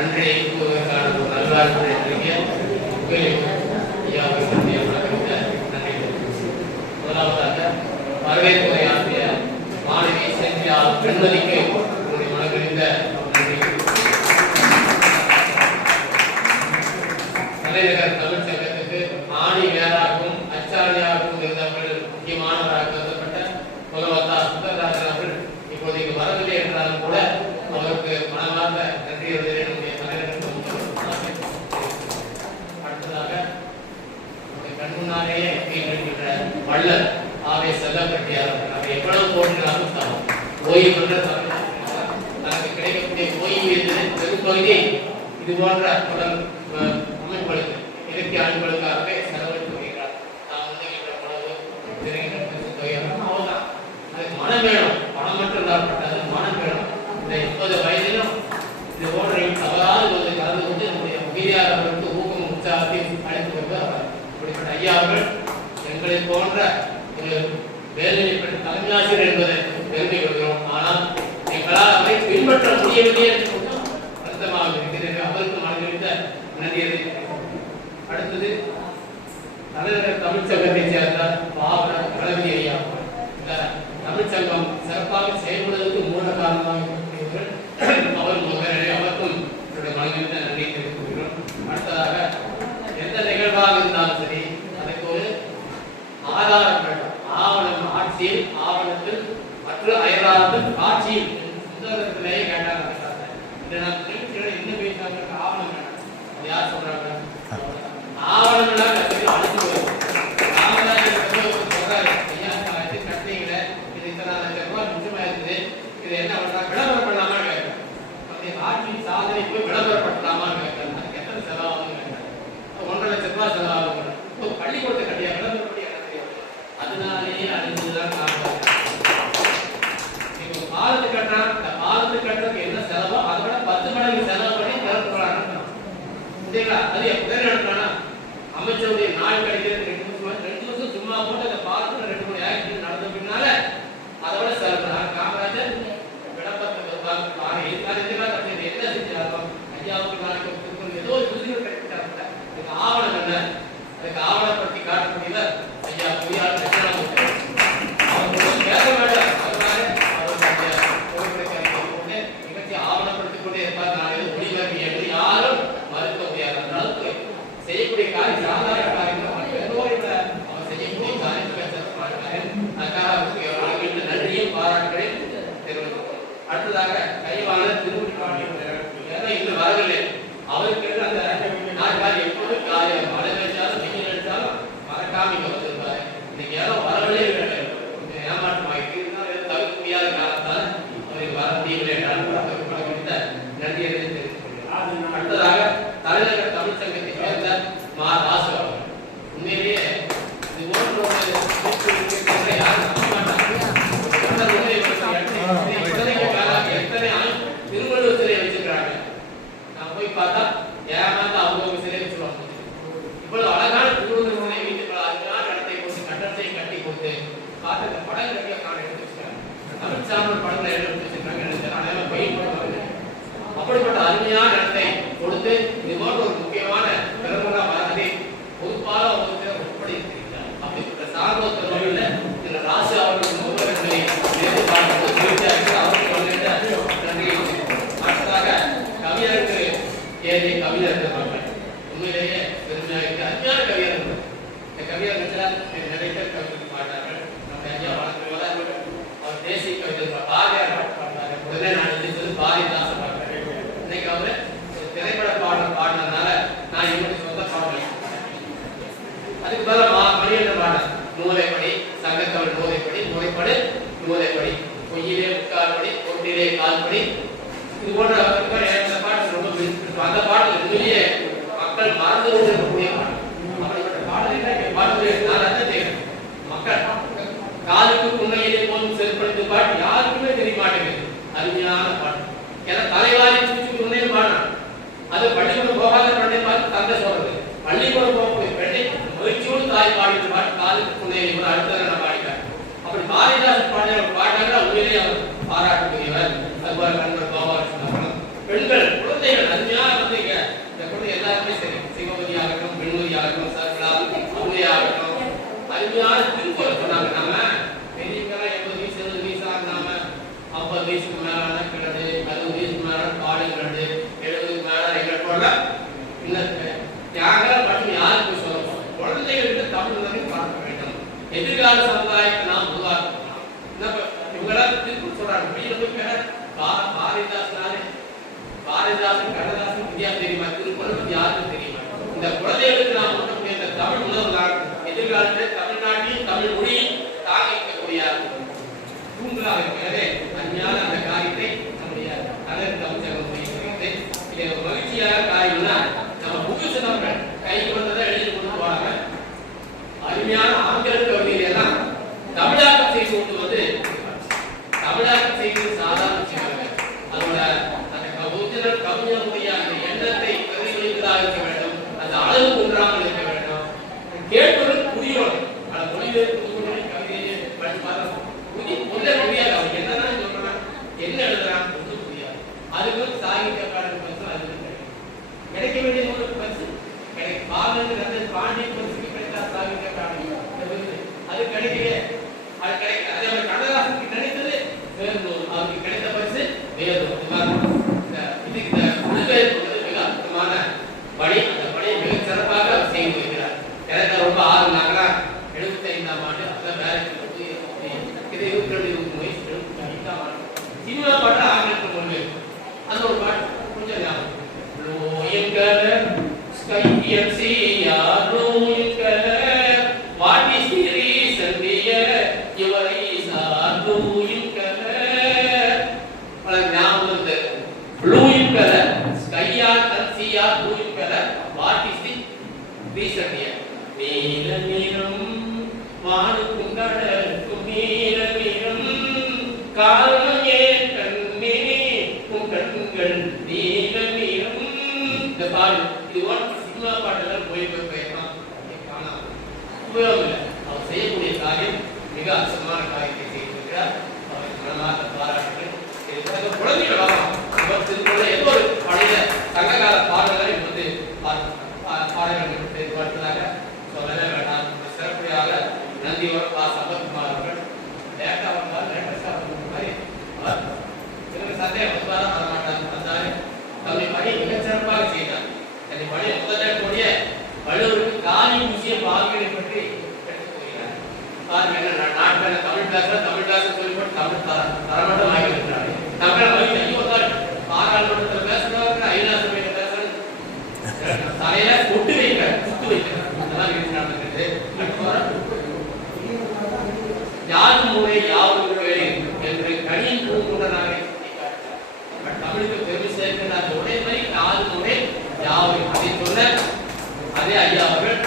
நன்றியை கூறுவதற்கான ஒரு நல்வாழ்வு நன்றிங்க உங்களையும் ஐயாவை நன்றி வணக்கத்தை நன்றி. முதலாவதாக வரவேற்புரை ஆற்றிய மாணவி செந்தியா பெண்மதிக்கு வள்ளல் ஆவே செல்லப்பட்டியார் அவர்கள் எவ்வளவு போட்டினாலும் சமம் ஓய்வு பெற்ற தமிழ் தனக்கு கிடைக்கக்கூடிய ஓய்வு என்பது பெரும்பகுதியை இது போன்ற தொடர் அமைப்புகளுக்கு இலக்கிய ஆண்களுக்காகவே செலவழித்து வருகிறார். நாம் வந்து என்ற உணவு திரையிட தொகை அவ்வளவுதான். அதுக்கு மனம் வேணும். பணம் மட்டும் இருந்தால் மனம் வேணும். இந்த முப்பது வயதிலும் இது போன்ற தவறாது வந்து கலந்து கொண்டு நம்முடைய உயிரியார் அவர்களுக்கு ஊக்கம் உற்சாகத்தை அழைத்து வருவார் இப்படிப்பட்ட ஐயா அவர்கள் எங்களை போன்ற ஒரு வேலையை பெற்ற தலைமை ஆசிரியர் என்பதை தெரிந்து கொள்கிறோம் ஆனால் எங்களால் அதை பின்பற்ற முடியவில்லை என்று சொன்னால் வருத்தமாக இருக்கிறது. அவருக்கு மனதிருந்த நன்றியை அடுத்தது தலைநகர் தமிழ்ச்சங்கத்தை சேர்ந்த பாவன கணபதி ஐயா இந்த தமிழ் சிறப்பாக செயல்படுவதற்கு மூல காரணமாக இருக்கக்கூடியவர்கள் அவர் முதலில் அவருக்கும் என்னுடைய மனதிருந்த நன்றியை தெரிவித்துக் கொள்கிறோம் அடுத்ததாக எந்த நிகழ்வாக இருந்தாலும் சரி அதுக்கு ஒரு ஆதாரம் வேண்டும் ஆவணம் ஆட்சியில் ஆவணத்தில் மற்ற அயராதல் காட்சியில் புத்தகத்திலேயே கேட்டாங்க இந்த நான் திருச்சியோட இந்த பேசாங்க ஆவணம் வேணும் அது யார் சொல்றாங்க ஆவணம்லாம் கட்டி அழைச்சு போகும் ராமராஜர் வந்து ஒருத்தர் சொல்றாரு ஐயா இது கட்டிங்கள இது ஆதாரங்கள். ஆவணம் ஆட்சியில் ஆவணத்தில் மற்ற இது ஆட்சியில். புத்தகத்திலேயே கேட்டாங்க என்ன பேசுறாங்க அப்படி ஆட்சியின் சொல்றாங்க ஆவணங்களாக விளம்பரப்படுத்தலாமா கேட்கறேன் எத்தனை செலவாகும் கேட்கறேன் ஒன்றரை லட்சம் ரூபாய் செலவாகும் பள்ளிக்கூடத்தை கட்டியா? விளம்பரம் அதனாலேயே அழிஞ்சுதான் காரணம். நீங்க ஒரு பாலத்து கட்டுறா இந்த பாலத்து கட்டுறதுக்கு என்ன செலவோ அதை விட பத்து மடங்கு செலவு பண்ணி திறப்புறாங்க சரிங்களா அது எப்படி நடத்தானா அமைச்சருடைய நாள் கிடைக்கிறது ரெண்டு நிமிஷம் ரெண்டு நிமிஷம் சும்மா போட்டு அதை பார்த்து ரெண்டு மூணு ஆக்சிடென்ட் நடந்த பின்னால அதோட செலவு காமராஜர் விளம்பரத்துக்கு உட்கார்ந்து எதுக்காக என்ன செஞ்சாலும் ஐயாவுக்கு நாளைக்கு ஏதோ ஒரு விருதுகள் கிடைச்சிட்டாங்க அதுக்கு ஆவணம் என்ன? அதுக்கு ஆவணம் பற்றி காட்ட முடியல அதுக்கு பதிலா மா மணியன்ற நூலைப்படி சங்கத்தமிழ் நூலைப்படி நூலைப்படி நூலைப்படி பொய்யிலே முக்கால்படி பொட்டிலே கால்படி. இது போன்ற இந்த பாட்டு ரொம்ப அந்த பாடல் உண்மையிலேயே மக்கள் மறந்து கொண்டிருக்கக்கூடிய பாடல். அப்படிப்பட்ட பாடலை இன்றைக்கு நான் ரத்த செய்கிறேன் மக்கள் காலுக்கு புண்ணையிலே போல் செல்படுத்த பாட்டு யாருக்குமே தெரிய மாட்டேங்குது. அருமையான பாட்டு. ஏன்னா தலைவாரி தூக்கி முன்னே பாடுறான் அது பள்ளிக்கூடம் போகாத பெண்ணை பார்த்து தந்தை சொல்றது. பள்ளிக்கூடம் போக தொழிலாள சமுதாயத்தை நாம் உருவாக்கணும் இவங்களாம் பாரதிதாசன் கடதாசன் இந்தியா தெரியுமா? திருக்குறள் பத்தி யாருக்கும் தெரியுமா? இந்த குழந்தைகளுக்கு நாம் கொடுக்கக்கூடிய இந்த தமிழ் உணவு தான். எதிர்காலத்தில் தமிழ்நாட்டில் தமிழ் மொழியை தாங்கி வைக்கக்கூடிய தூங்கலாக இருக்கிறதே அஞ்ஞான அந்த காரியத்தை நம்முடைய நகர் தமிழகம் செய்கிறது இதை மகிழ்ச்சியாக காரியம்னா vis a vis அதிபர் ஆ சம்பத்குமார் அவர்கள் டேட்டா வந்தால் லேட்டஸ்டாக வந்திருப்பதை வளர்த்தார் எனக்கு சந்தேகம் வந்தாரா வர மாட்டார் வந்தாரு தன்னை பணி மிகச்சிறப்பாக செய்தார். தன்னை பணி முதலக்கூடிய வள்ளுவருக்கு காலி முக்கிய பாவிகளை பற்றி எடுத்து போகிறார் பாருங்க நான் தமிழ் பேசுகிற யாவருமே யாவர்களே என்று கனியின் கூறுகிறாரே தமிழுக்கு பெருமை சேர்க்கிற அந்த உடைமை நாலு முறை யாவை அதை அதே ஐயா அவர்கள்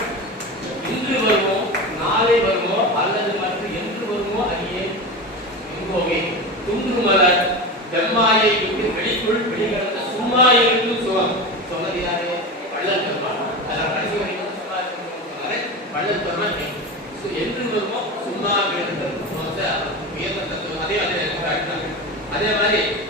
வருவோம் நாளை வருவோம் அல்லது மற்ற என்று வருவோம் ஐயே எங்கோவே துங்கு மலர் பெம்மாயை விட்டு வெளிக்குள் வெளிகிடந்த சும்மாயை అదే మరి.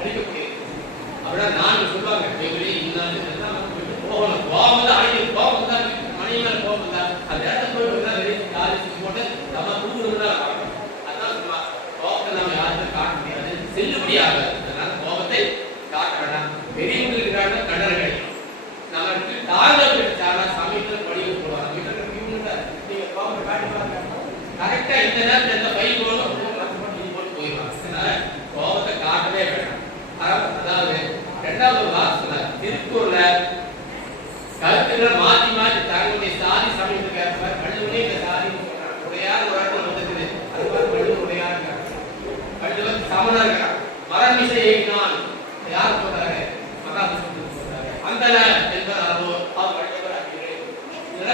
அடிக்கக்கூடியது. அப்படின்னா நான் சொல்லுவாங்க. போகணும். போகணும் இயக்கினான் யார் சொல்றாங்க மகாவிஷ்ணு சொல்றாங்க அந்த என்பதாலோ அவர் வழிபடுறாங்க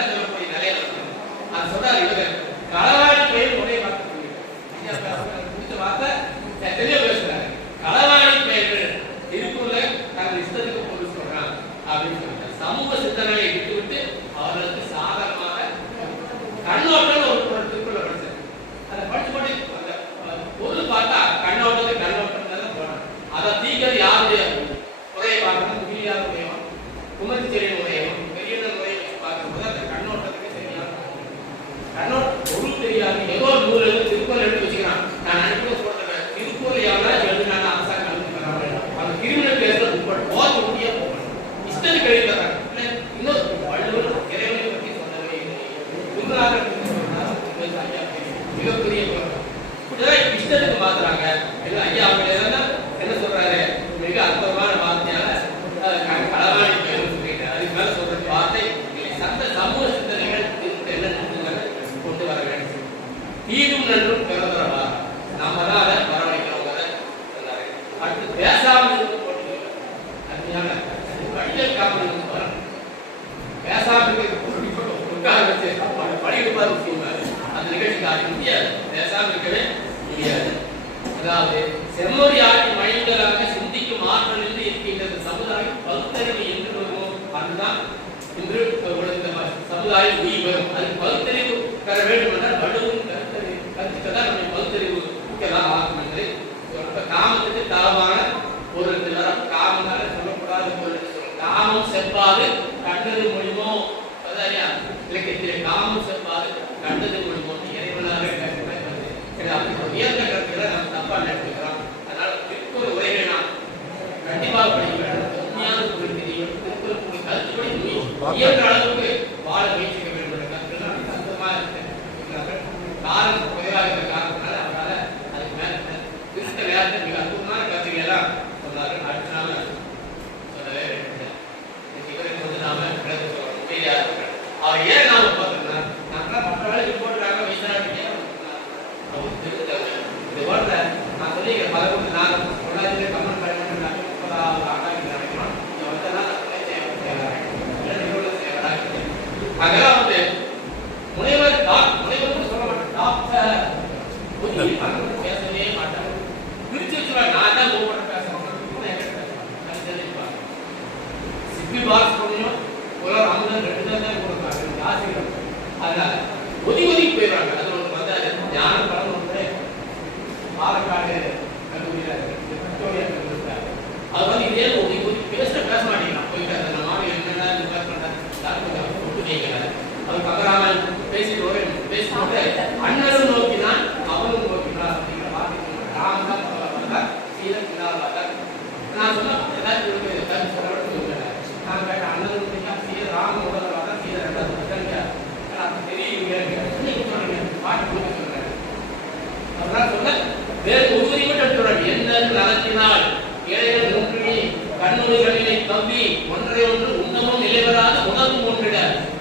சொல்லக்கூடிய நிலையில நான் சொல்றாரு இவர் களவாணி பெயர் ஒரே வார்த்தை குறித்த வார்த்தை தெளிவா பேசுறாங்க களவாணி பெயர் இருக்குள்ள தங்கள் இஷ்டத்துக்கு பொருள் சொல்றான். அப்படின்னு சொல்றாங்க சமூக சிந்தனையை விட்டு அவர்களுக்கு சாதகமாக கண்ணோட்டம் பேசாது முடியாது. பேசாமல் இருக்கவே முடியாது. அதாவது செம்மொழியாரின் மனிதராக சிந்திக்கும் ஆற்றல் என்று இருக்கின்றது சமுதாயம் பகுத்தறிவு என்று வருவோம் அதுதான் என்று சமுதாயம் உயிர் வரும் அது பகுத்தறிவு பெற வேண்டும் என்றால் வலுவும் கருத்தறிவு கருத்துக்கள் தான் நம்மை பகுத்தறிவு முக்கியதாக ஆகும் என்று காமத்துக்கு தரமான பொருள் காமனால சொல்லக்கூடாத காமம் செப்பாது கண்டது முடியுமோ அதான் இலக்கியத்திலே காமம் செப்பாது கண்டது la economía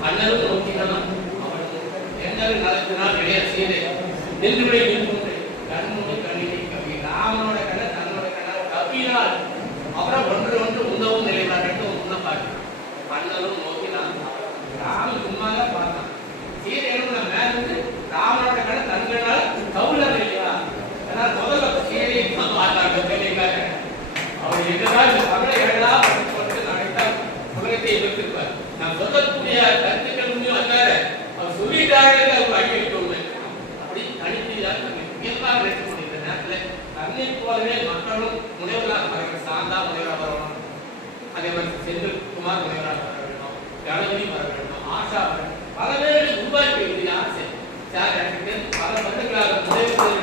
ಅನ್ನರು ಹೋಗ್ತಿದ್ದಲ್ಲ ಎಲ್ಲರೂ ನಾಲ್ಕು ದಿನ ನಡೆಯ ಸೀರೆ ನಿಲ್ಬಿಡಿ ನಿಲ್ಬಿಟ್ರೆ கண்ணுடைய கண்ணினை கவி. ராமனோட கண்ண தன்னோட கண்ண கவினால் அப்புறம் ஒன்று ஒன்று உதவும் நிலைவார்கள் உன்ன பாட்டு மன்னரும் நோக்கினான் ராமன் சும்மாக பார்த்தான். சீரையும் நான் மேலிருந்து ராமனோட கண்ண தன்னால் கவுல இல்லையா? ஏன்னா முதல்ல சீரையை பார்த்தாங்க அவர் என்னதான் தமிழை ஏடா கொண்டு நான் உலகத்தை எதிர்த்திருப்பார் நான் முதல் பெரியார் கருத்துக்கள் அப்படி தனித்தனியாக இயல்பாக இருக்கக்கூடிய போலவே மக்களும் முனைவராக வரணும் சாந்தா முனைவராக வரணும் அதே மாதிரி செந்தில்குமார் முனைவராக வர வேண்டும். கணவனி வர ஆஷா வர பல பேரை உருவாக்கி யார் பல வருடங்களாக முனைவர்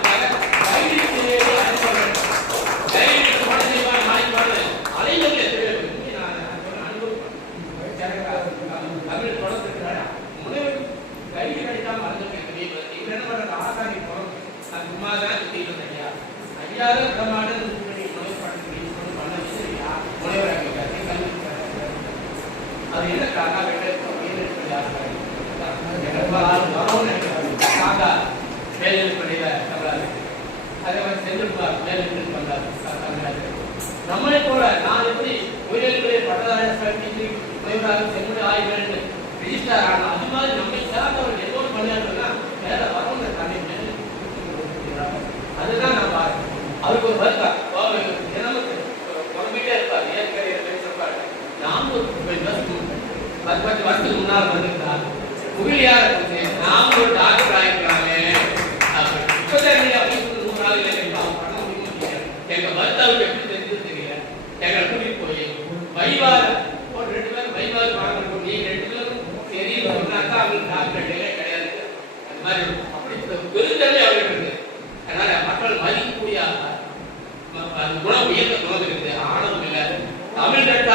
ग्यारह धमाके பத்து வருஷத்துக்கு முன்னால் வந்திருந்தார் புகழியார பற்றி நாம் ஒரு டாக்டர் ஆகிருக்கிறாங்களே எங்க மருத்துவருக்கு எப்படி தெரிஞ்சது தெரியல. எங்களை கூட்டிட்டு போய் வைவாறு. ஒரு ரெண்டு பேரும் வைவாறு வாங்கணும் நீ ரெண்டு பேரும் தெரியலன்னாக்கா அவங்களுக்கு டாக்டர் டேலே கிடையாது. அது மாதிரி அப்படி பெருந்தலே அவருக்கு இருக்கு. அதனால மக்கள் மதிக்கக்கூடிய குணம் உயர்ந்த குணம் இருக்குது. ஆனந்தம் இல்லை. தமிழ்நாட்டு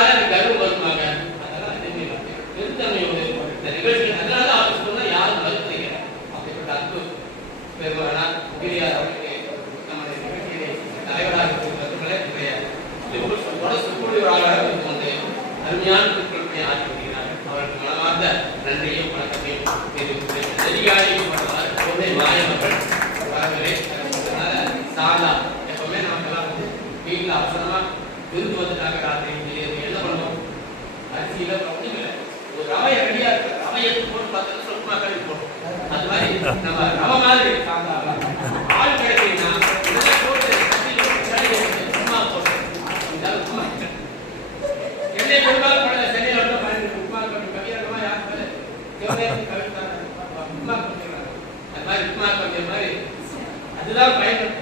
குடியேற்று போட்டு பார்த்தோம்னா சொத்து மக்களுக்கு போட்டோம் அது மாதிரி நம்ம நம்ம மாதிரி ஆள் கிடைக்கிறீங்கன்னா போட்டு சும்மா போட்டோம் என்னை பெரும்பாலும் படல சென்னையில் வந்து பன்னெண்டு உப்மா கொஞ்சம் கவியரமாக அதுதான் பயன்படுத்தும்